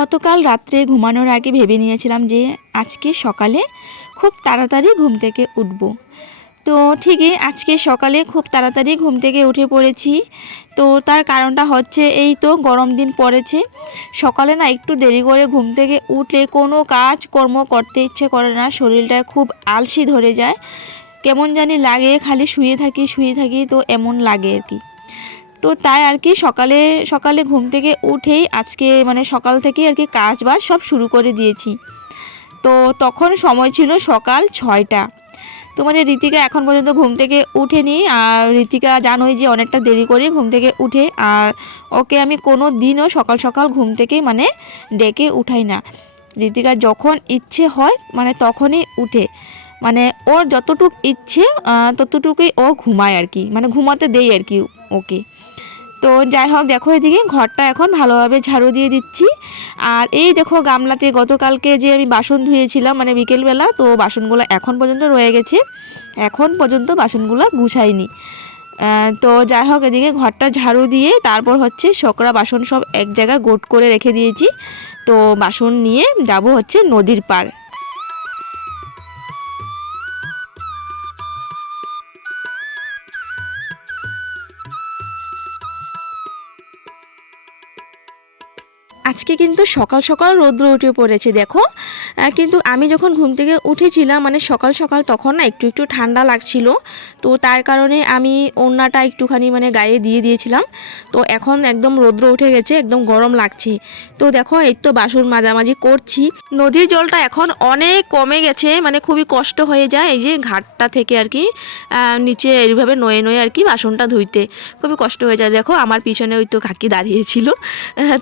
গতকাল রাত্রে ঘুমানোর আগে ভেবে নিয়েছিলাম যে আজকে সকালে খুব তাড়াতাড়ি ঘুম থেকে উঠব। তো ঠিকই আজকে সকালে খুব তাড়াতাড়ি ঘুম থেকে উঠে পড়েছি। তো তার কারণটা হচ্ছে এই তো গরম দিন পড়েছে। সকালে না একটু দেরি করে ঘুম থেকে উঠলে কোনো কাজ কর্ম করতে ইচ্ছে করে না, শরীরটা খুব আলসি ধরে যায়। কেমন জানি লাগে, খালি শুয়ে থাকি শুয়ে থাকি তো এমন লাগে আর কি। তো তাই আর কি সকালে সকালে ঘুম থেকে উঠেই আজকে মানে সকাল থেকে আর কি কাজ বাজ সব শুরু করে দিয়েছি। তো তখন সময় ছিল সকাল ছয়টা। তো মানে ঋতিকা এখন পর্যন্ত ঘুম থেকে উঠেনি আর ঋতিকা জানোই যে অনেকটা দেরি করে ঘুম থেকে উঠে আর ওকে আমি কোনো দিনও সকাল সকাল ঘুম থেকে মানে ডেকে উঠাই না। ঋতিকা যখন ইচ্ছে হয় মানে তখনই উঠে। মানে ওর যতটুক ইচ্ছে ততটুকুই ও ঘুমায় আর কি। মানে ঘুমাতে দেই আর কি ওকে। তো যাই হোক, দেখো এদিকে ঘরটা এখন ভালোভাবে ঝাড়ু দিয়ে দিচ্ছি। আর এই দেখো গামলাতে গতকালকে যে আমি বাসন ধুয়েছিলাম মানে বিকেলবেলা, তো বাসনগুলো এখন পর্যন্ত রয়ে গেছে। এখন পর্যন্ত বাসনগুলো গুছাইনি। তো যাই হোক, এদিকে ঘরটা ঝাড়ু দিয়ে তারপর হচ্ছে সকরা বাসন সব এক জায়গায় গোট করে রেখে দিয়েছি। তো বাসন নিয়ে যাব হচ্ছে নদীর পাড়। কিন্তু সকাল সকাল রৌদ্র উঠে পড়েছে, দেখো। কিন্তু আমি যখন ঘুম থেকে উঠেছিলাম মানে সকাল সকাল তখন না একটু একটু ঠান্ডা লাগছিল। তো তার কারণে আমি ওড়নাটা একটুখানি মানে গায়ে দিয়ে দিয়েছিলাম। তো এখন একদম রৌদ্র উঠে গেছে, একদম গরম লাগছে। তো দেখো, এই তো বাসন মাঝামাঝি করছি। নদীর জলটা এখন অনেক কমে গেছে মানে খুবই কষ্ট হয়ে যায় এই যে ঘাটটা থেকে আর কি। নিচে এইভাবে নয়ে নয়ে আর কি বাসনটা ধুইতে। খুবই কষ্ট হয়ে যায়। দেখো, আমার পিছনে ওই তো কাকি দাঁড়িয়েছিল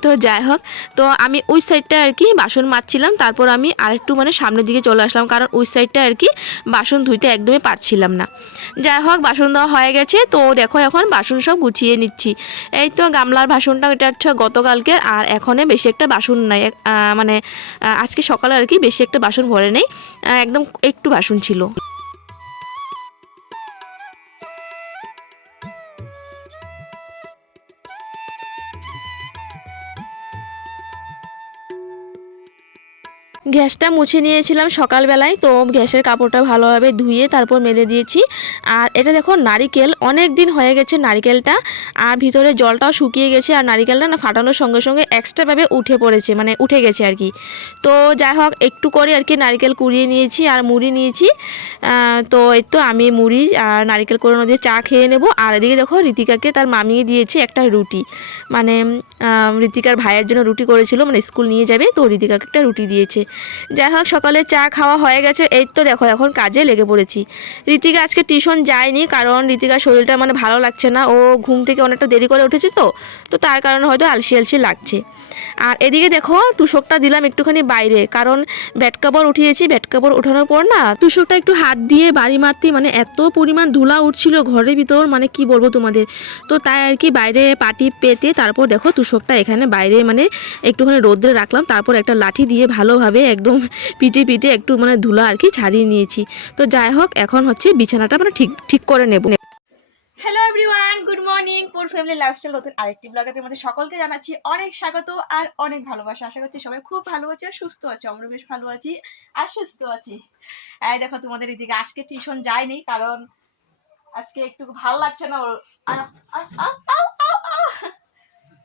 তো যাই হোক, তো আমি ওই সাইডটা আর কি বাসন মাজছিলাম, তারপর আমি আরেকটু মানে সামনের দিকে চলে আসলাম, কারণ ওই সাইডটা আর কি বাসন ধুইতে একদমই পারছিলাম না। যাই হোক, বাসন দেওয়া হয়ে গেছে, তো দেখো এখন বাসন সব গুছিয়ে নিচ্ছি। এই তো গামলার বাসনটা, এটা হচ্ছে গতকালকে আর এখনে বেশি একটা বাসন নাই মানে আজকে সকালে আর কি বেশি একটা বাসন ভরে নেই একদম একটু বাসন ছিল। গ্যাসটা মুছে নিয়েছিলাম সকালবেলায়, তো গ্যাসের কাপড়টা ভালোভাবে ধুয়ে তারপর মেলে দিয়েছি। আর এটা দেখো নারিকেল অনেক দিন হয়ে গেছে নারিকেলটা, আর ভিতরে জলটাও শুকিয়ে গেছে, আর নারিকেলটা না ফাটানোর সঙ্গে সঙ্গে এক্সট্রাভাবে উঠে পড়েছে মানে উঠে গেছে আর কি। তো যাই হোক, একটু করে আর কি নারিকেল কুড়িয়ে নিয়েছি আর মুড়ি নিয়েছি। তো এই তো আমি মুড়ি আর নারিকেল কোড়ানো দিয়ে চা খেয়ে নেব। আর এদিকে দেখো ঋতিকাকে তার মামিয়ে দিয়েছে একটা রুটি। মানে ঋতিকার ভাইয়ের জন্য রুটি করেছিল মানে স্কুল নিয়ে যাবে, তো ঋতিকাকে একটা রুটি দিয়েছে। যাই হোক, সকালে চা খাওয়া হয়ে গেছে। এই তো দেখো, এখন কাজে লেগে পড়েছি। ঋতিকা আজকে টিউশন যায়নি, কারণ ঋতিকার শরীরটা মানে ভালো লাগছে না। ও ঘুম থেকে অনেকটা দেরি করে উঠেছে তো তো তার কারণে হয়তো আলসি আলসি লাগছে। আর এদিকে দেখো, তুষকটা দিলাম একটুখানি বাইরে, কারণ ব্যাট কাপড় উঠিয়েছি। ব্যাট কাপড় ওঠানোর পর না, তুষকটা একটু হাত দিয়ে বাড়ি মারতে মানে এত পরিমাণ ধুলা উঠছিল ঘরের ভিতর মানে কি বলব তোমাদের? তো তাই আর কি বাইরে পাটি পেতে, তারপর দেখো তুষকটা এখানে বাইরে মানে একটুখানি রোদ্রে রাখলাম, তারপর একটা লাঠি দিয়ে ভালোভাবে একদম পিটে পিটে একটু মানে ধুলা আর কি ছাড়িয়ে নিয়েছি। তো যাই হোক, এখন হচ্ছে বিছানাটা মানে ঠিক ঠিক করে নেব। হ্যালো এভরিওয়ান গুড মর্নিং পোর ফ্যামিলি লাইফস্টাইল নতুন আরেকটি ব্লগে তোমাদের সকলকে জানাচ্ছি অনেক স্বাগত আর অনেক ভালোবাসা। আশা করছি সবাই খুব ভালো আছে আর সুস্থ আছে আমরা বেশ ভালো আছি আর সুস্থ আছি। এই দেখো তোমাদের এদিকে, আজকে টিউশন যায়নি কারণ আজকে একটু ভালো লাগছে না ওর।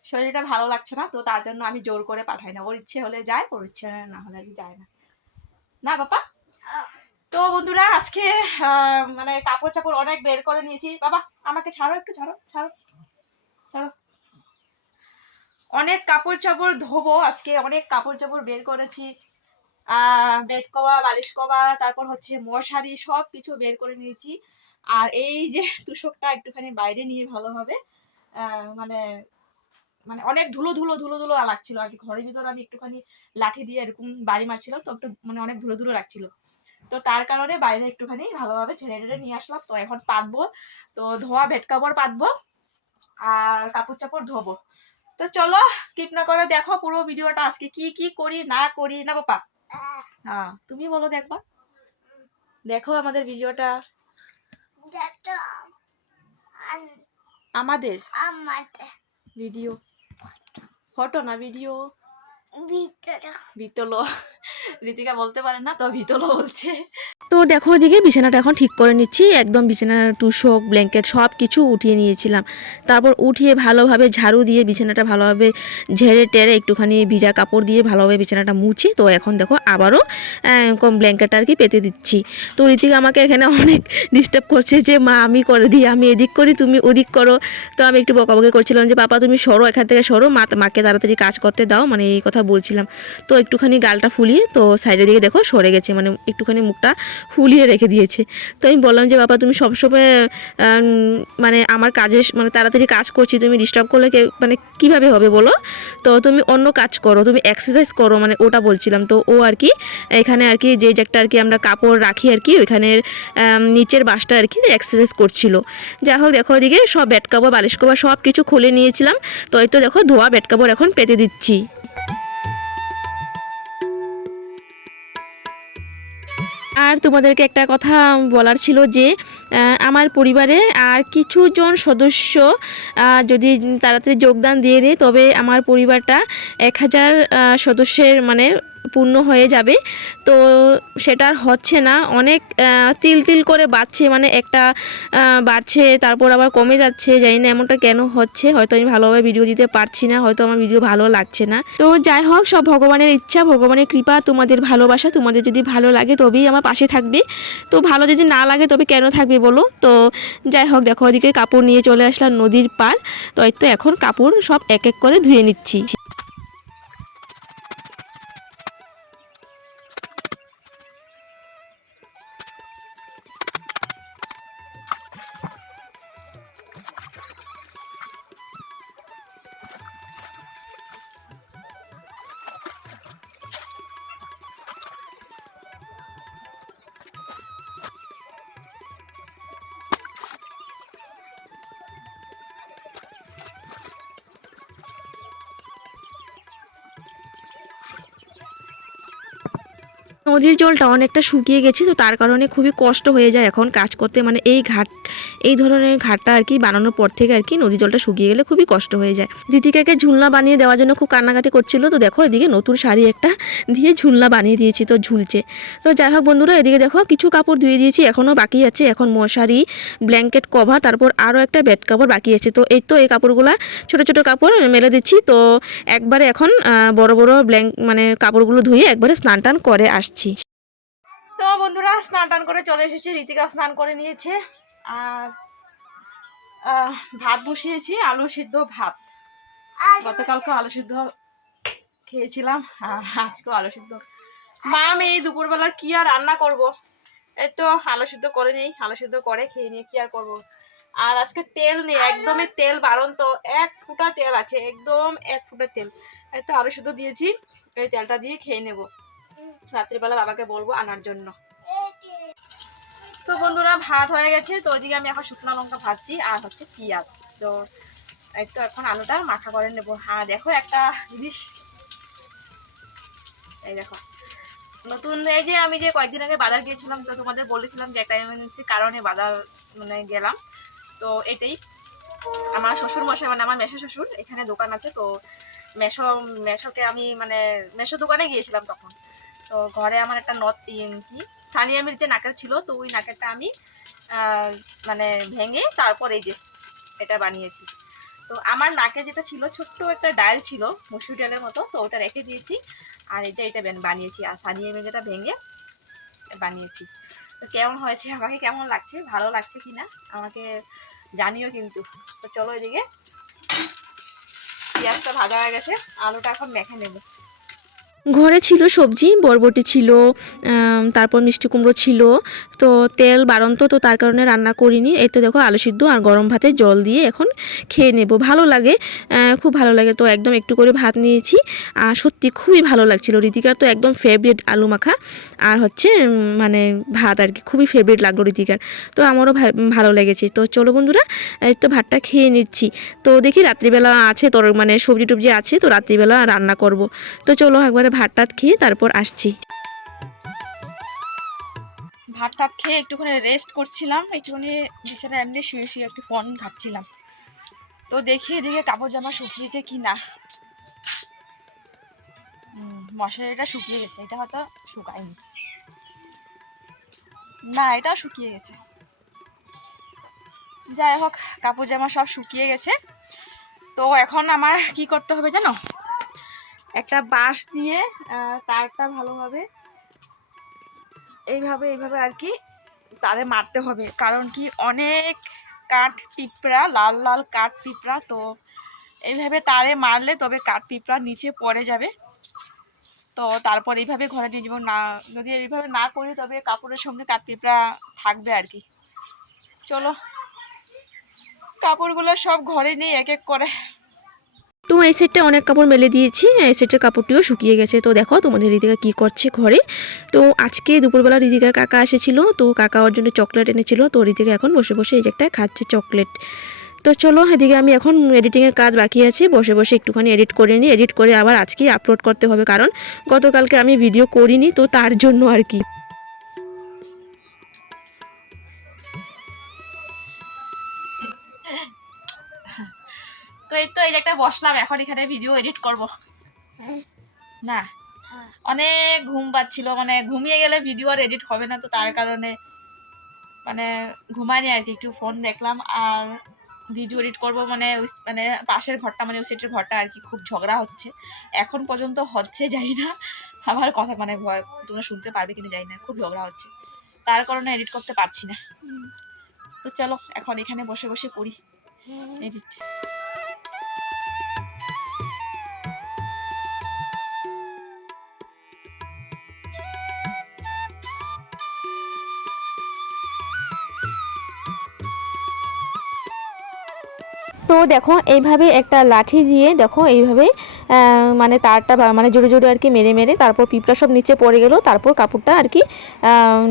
শরীরটা ভালো লাগছে না, তো তার জন্য আমি জোর করে পাঠাই না। ওর ইচ্ছে হলে যায়, ওর ইচ্ছে না হলে আর যায় না। না, বাবা? তো বন্ধুরা আজকে মানে কাপড় চাপড় অনেক বের করে নিয়েছি। বাবা আমাকে ছাড়ো একটু ছাড়ো ছাড়ো ছাড়ো। অনেক কাপড় চাপড় ধোবো আজকে অনেক কাপড় চাপড় বের করেছি। বেড কভার বালিশ কভার তারপর হচ্ছে মশারি সব কিছু বের করে নিয়েছি। আর এই যে তুষকটা একটুখানি বাইরে নিয়ে ভালোভাবে আহ, মানে মানে অনেক ধুলো ধুলো ধুলো ধুলো লাগছিল আর কি। ঘরের ভিতরে আমি একটুখানি লাঠি দিয়ে এরকম বাড়ি মারছিলাম তো একটু মানে অনেক ধুলো ধুলো লাগছিল। তো তার কারণে বাইরে একটুখানি ভালোভাবে ছেড়ে টেড়ে নিয়ে আসলাম। তো এখন পাতবো। তো ধোয়া ভেট কাপড় পাতবো আর কাপড় চাপড় ধোবো। তো চলো স্কিপ না করে দেখো পুরো ভিডিওটা আজকে কি কি করি না করি না বাপা হ্যাঁ তুমি বলো দেখবা দেখো আমাদের ভিডিওটা। আমাদের। ভিডিও। ফটো না ভিডিও? ভিতলো রীতিকা বলতে পারে না তো ভিতলো বলছে। তো দেখো ওদিকে বিছানাটা এখন ঠিক করে নিচ্ছি একদম বিছানার তুষক ব্ল্যাঙ্কেট সব কিছু উঠিয়ে নিয়েছিলাম। তারপর উঠিয়ে ভালোভাবে ঝাড়ু দিয়ে বিছানাটা ভালোভাবে ঝেড়ে টেরে একটুখানি ভিজা কাপড় দিয়ে ভালোভাবে বিছানাটা মুছি তো এখন দেখো আবারও কম ব্ল্যাঙ্কেটটা আর কি পেতে দিচ্ছি। তো ঋতিকা আমাকে এখানে অনেক ডিস্টার্ব করছে যে মা আমি করে দিই আমি এদিক করি তুমি ওদিক করো। তো আমি একটু বকাবকি করছিলাম যে পাপা তুমি সরো এখান থেকে সরো মা মাকে তাড়াতাড়ি কাজ করতে দাও। মানে এই কথা বলছিলাম। তো একটুখানি গালটা ফুলিয়ে তো সাইডের দিকে দেখো সরে গেছে মানে একটুখানি মুখটা ফুলিয়ে রেখে দিয়েছে। তো আমি বললাম যে, বাবা, তুমি সবসময় মানে আমার কাজে মানে তাড়াতাড়ি কাজ করছি, তুমি ডিস্টার্ব করলে মানে কীভাবে হবে বলো? তো তুমি অন্য কাজ করো, তুমি এক্সারসাইজ করো মানে ওটা বলছিলাম। তো ও আর কি, এখানে আর কি যে একটা আর কি আমরা কাপড় রাখি আর কি, ওইখানের নিচের বাসটা আর কি এক্সারসাইজ করছিল। যাই হোক, দেখো ওদিকে সব বেড কাপড় বালিশ কাপড় সব কিছু খুলে নিয়েছিলাম। তো এই তো দেখো ধোয়া, বেড কাপড় এখন পেতে দিচ্ছি। আর তোমাদেরকে একটা কথা বলার ছিল যে আমার পরিবারে আর কিছু জন সদস্য যদি তাড়াতাড়ি যোগদান দিয়ে দেয়, তবে আমার পরিবারটা এক হাজার সদস্যের মানে পূর্ণ হয়ে যাবে। তো সেটা আর হচ্ছে না। অনেক তিল তিল করে বাড়ছে। মানে একটা বাড়ছে, তারপর আবার কমে যাচ্ছে। জানি না এমনটা কেন হচ্ছে। হয়তো আমি ভালোভাবে ভিডিও দিতে পারছি না। হয়তো আমার ভিডিও ভালো লাগছে না। তো যাই হোক, সব ভগবানের ইচ্ছা, ভগবানের কৃপা, তোমাদের ভালোবাসা, তোমাদের যদি ভালো লাগে তবেই আমার পাশে থাকবে। তো ভালো যদি না লাগে তবে কেন থাকবে বলো? তো যাই হোক, দেখো ওদিকে কাপড় নিয়ে চলে আসলাম নদীর পার তো এখন কাপড় সব এক এক করে ধুয়ে নিচ্ছি। নদীর জলটা অনেকটা শুকিয়ে গেছে, তো তার কারণে খুবই কষ্ট হয়ে যায় এখন কাজ করতে। মানে এই ঘাট এই ধরনের ঘাটটা আর কি বানানোর পর থেকে আর কি নদী জলটা শুকিয়ে গেলে খুবই কষ্ট হয়ে যায়। দিদিকাকে ঝুলনা বানিয়ে দেওয়ার জন্য খুব কান্নাকাটি করছিল। তো দেখো এদিকে নতুন শাড়ি একটা দিয়ে ঝুলনা বানিয়ে দিয়েছি তো ঝুলছে। তো যাই হোক বন্ধুরা, এদিকে দেখো কিছু কাপড় ধুয়ে দিয়েছি এখনও বাকি আছে। এখন মশারি, ব্ল্যাঙ্কেট, কভার, তারপর আরও একটা বেড কাপড় বাকি আছে। তো এই তো এই কাপড়গুলা ছোট ছোট কাপড় মেলে দিচ্ছি। তো একবারে এখন বড় বড় ব্ল্যাঙ্ক মানে কাপড়গুলো ধুয়ে একবারে স্নান টান করে আসছি। তো বন্ধুরা, স্নান টান করে চলে এসেছি। রীতিকা স্নান করে নিয়েছে। আর ভাত বসিয়েছি আলু সিদ্ধ ভাত। গতকালকে আলু সিদ্ধ খেয়েছিলাম আর আজকেও আলু সিদ্ধ। মা আমি এই দুপুরবেলার কি আর রান্না করব? এই তো আলু সিদ্ধ করে নেই আলু সিদ্ধ করে খেয়ে নিয়ে কি আর করব? আর আজকে তেল নেই একদমই তেল বারণ তো এক ফুটা তেল আছে একদম এক ফুটা তেল। এই তো আলু সিদ্ধ দিয়েছি এই তেলটা দিয়ে খেয়ে নেব। রাত্রিবেলা বাবাকে বলব আনার জন্য। তো বন্ধুরা, ভাত হয়ে গেছে। তো ওইদিকে আমি এখন শুকনো লঙ্কা ভাজছি আর হচ্ছে পিঁয়াজ। তো তো এখন আলুটা মাখা করে নেব। হ্যাঁ দেখো একটা জিনিস। এই দেখো। নতুন এই যে আমি যে কয়েকদিন আগে বাজার গিয়েছিলাম, তো তোমাদের বলেছিলাম যে একটা এমার্জেন্সি কারণে বাজার মানে গেলাম। তো এটাই। আমার শ্বশুর মশাই মানে আমার মেশো শ্বশুর, এখানে দোকান আছে। তো মেশো মেশোকে আমি মানে মেশো দোকানে গিয়েছিলাম তখন। তো ঘরে আমার একটা নথ কি সানিয়া মির্জে নাকের ছিল, তো ওই নাকেরটা আমি মানে ভেঙে তারপর এই যে এটা বানিয়েছি। তো আমার নাকে যেটা ছিল, ছোট্ট একটা ডাল ছিল, মসুর ডালের মতো, তো ওটা রেখে দিয়েছি। আর এটা এটা বানিয়েছি, আর সানিয়া মির্জাটা ভেঙে বানিয়েছি। তো কেমন হয়েছে? আমাকে কেমন লাগছে? ভালো লাগছে কি না? আমাকে জানিও কিন্তু। তো চলো এদিকে। পেঁয়াজটা ভাজা হয়ে গেছে, আলুটা এখন মেখে নেব। ঘরে ছিল সবজি, বরবটি ছিল তারপর মিষ্টি কুমড়ো ছিল। তো তেল বাড়ন্ত, তো তার কারণে রান্না করিনি। এই তো দেখো আলু সিদ্ধ আর গরম ভাতে জল দিয়ে এখন খেয়ে নেব। ভালো লাগে খুব ভালো লাগে। তো একদম একটু করে ভাত নিয়েছি। আর সত্যি খুবই ভালো লাগছিল। রীতিকার তো একদম ফেভারিট আলু মাখা। আর হচ্ছে মানে ভাত আর কি, খুবই ফেভারিট লাগল রীতিকার। তো আমারও ভালো লেগেছে। তো চলো বন্ধুরা, এই তো ভাতটা খেয়ে নিচ্ছি। তো দেখি রাত্রিবেলা আছে তোর মানে সবজি টবজি আছে, তো রাত্রিবেলা রান্না করব। তো চলো একবারে ভাত টাত খেয়ে তারপর আসছি। ভাত টাত খেয়ে একটুখানি রেস্ট করছিলাম, একটুখানি বিছানা এমনি শুয়ে শুয়ে একটু ফোন ঘাটছিলাম। তো দেখি এদিকে কাপড় জামা শুকিয়েছে কি না। মশারিটা শুকিয়ে গেছে, এটা হয়তো শুকায়নি। না এটাও শুকিয়ে গেছে। যাই হোক, কাপড় জামা সব শুকিয়ে গেছে। তো এখন আমার কি করতে হবে জানো? একটা বাঁশ দিয়ে তারটা ভালোভাবে এইভাবে এইভাবে আর কি তারে মারতে হবে। কারণ কি অনেক কাঠ পিঁপড়া, লাল লাল কাঠ পিঁপড়া, তো এইভাবে তারে মারলে তবে কাঠ পিঁপড়া নিচে পড়ে যাবে। তো তারপর এইভাবে ঘরে নিয়ে যাব। না, যদি এইভাবে না করি তবে কাপড়ের সঙ্গে কাঠ পিঁপড়া থাকবে আর কি। চলো, কাপড়গুলো সব ঘরে নিয়ে এক এক করে তো এই সেটটা অনেক কাপড় মেলে দিয়েছি, এই সেটের কাপড়টিও শুকিয়ে গেছে। তো দেখো তোমাদের রিদিকা কি করছে ঘরে। তো আজকে দুপুরবেলা রিদিকার কাকা এসেছিল, তো কাকা ওর জন্য চকলেট এনেছিল, তো রিদিকা এখন বসে বসে এই যে একটা খাচ্ছে চকলেট। তো চলো এদিকে আমি এখন এডিটিংয়ের কাজ বাকি আছে, বসে বসে একটুখানি এডিট করে নিই এডিট করে আবার আজকেই আপলোড করতে হবে, কারণ গতকালকে আমি ভিডিও করিনি, তো তার জন্য আর কি। তো এই তো এই যে একটা বসলাম এখন এখানে ভিডিও এডিট করব। না হ্যাঁ। অনেক ঘুম পাচ্ছিল মানে ঘুমিয়ে গেলে ভিডিও আর এডিট হবে না তো তার কারণে মানে ঘুমাইনি আর কি একটু ফোন দেখলাম আর ভিডিও এডিট করব মানে ওই- মানে পাশের ঘরটা মানে ওই সেটের ঘরটা আর কি খুব ঝগড়া হচ্ছে। এখন পর্যন্ত হচ্ছে যাই না আমার কথা মানে ভয় তোমরা শুনতে পারবে কিন্তু যাই না খুব ঝগড়া হচ্ছে। তার কারণে এডিট করতে পারছি না। তো চলো এখন এখানে বসে বসে করি এডিট তো দেখো, এইভাবে একটা লাঠি দিয়ে দেখো, এইভাবে মানে তারটা মানে জোরে জোরে আর কি মেরে মেরে তারপর পিঁপড়া সব নিচে পড়ে গেল, তারপর কাপড়টা আর কি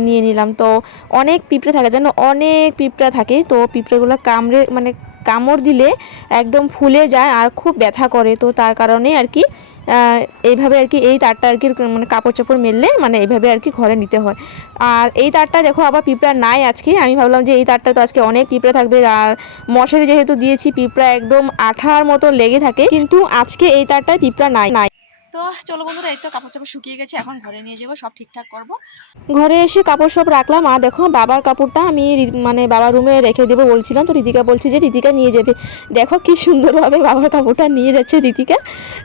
নিয়ে নিলাম। তো অনেক পিঁপড়ে থাকে, যেন অনেক পিঁপড়া থাকে। তো পিঁপড়েগুলো কামড়ে মানে কামড় দিলে একদম ফুলে যায় আর খুব ব্যথা করে। তো তার কারণে আর কি এইভাবে আর কি এই তারটা আর কি মানে কাপড় চাপড় মেললে মানে এইভাবে আর কি ঘরে নিতে হয়। আর এই তারটা দেখো আবার পিঁপড়া নাই আজকে। আমি ভাবলাম যে এই তারটা তো আজকে অনেক পিঁপড়া থাকবে। আর মশারি যেহেতু দিয়েছি, পিঁপড়া একদম আঠার মতো লেগে থাকে। কিন্তু আজকে এই তারটায় পিঁপড়া নাই নাই। তো চলো বন্ধুরা, এই তো কাপড় চাপড় শুকিয়ে গেছে, এখন ঘরে নিয়ে যাব, সব ঠিকঠাক করব। ঘরে এসে কাপড় সব রাখলাম, আর দেখো বাবার কাপড়টা আমি মানে বাবার রুমে রেখে দেবো বলছিলাম, তো রিতিকা বলছে যে রিতিকা নিয়ে যাবে। দেখো কি সুন্দরভাবে বাবার কাপড়টা নিয়ে যাচ্ছে রিতিকা।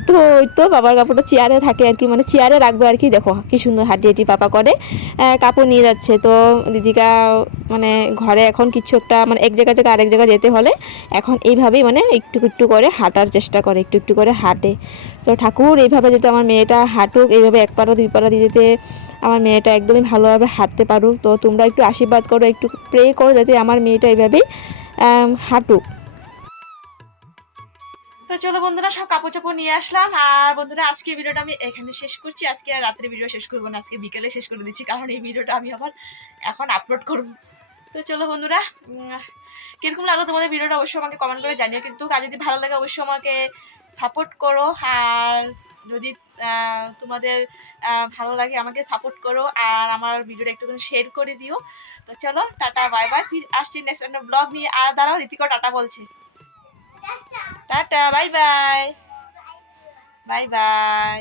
তো ওই তো বাবার কাপড়টা চেয়ারে থাকে আর কি মানে চেয়ারে রাখবে আর কি, দেখো কি সুন্দর হাঁটি হাঁটি পাপা করে কাপড় নিয়ে যাচ্ছে। তো রিতিকা মানে ঘরে এখন কিছু একটা মানে এক জায়গা থেকে আরেক জায়গায় যেতে হলে এখন এইভাবেই মানে একটু একটু করে হাঁটার চেষ্টা করে, একটু একটু করে হাঁটে। তো ঠাকুর এইভাবে যদি আমার মেয়েটা হাঁটুক, এইভাবে এক পাড়া দুই পাড়া যেতে আমার মেয়েটা একদমই ভালোভাবে হাঁটতে পারুক। তো তোমরা একটু আশীর্বাদ করো, একটু প্রে করো যাতে আমার মেয়েটা এইভাবেই হাঁটুক। তো চলো বন্ধুরা, সব কাপড় চাপড় নিয়ে আসলাম। আর বন্ধুরা আজকে ভিডিওটা আমি এখানে শেষ করছি। আজকে আর রাত্রে ভিডিও শেষ করব না, আজকে বিকেলে শেষ করে দিচ্ছি, কারণ এই ভিডিওটা আমি আবার এখন আপলোড করব। তো চলো বন্ধুরা কীরকম লাগল তোমাদের ভিডিওটা অবশ্যই আমাকে কমেন্ট করে জানিও। কিন্তু আর যদি ভালো লাগে, অবশ্যই আমাকে সাপোর্ট করো। আর যদি তোমাদের ভালো লাগে আমাকে সাপোর্ট করো আর আমার ভিডিওটা একটুখানি শেয়ার করে দিও। তো চলো টাটা বাই বাই ফির আসছি নেক্সট একটা ব্লগ নিয়ে। আর দাঁড়াও ঋতিকা টাটা বলছে। Tata. Bye bye bye bye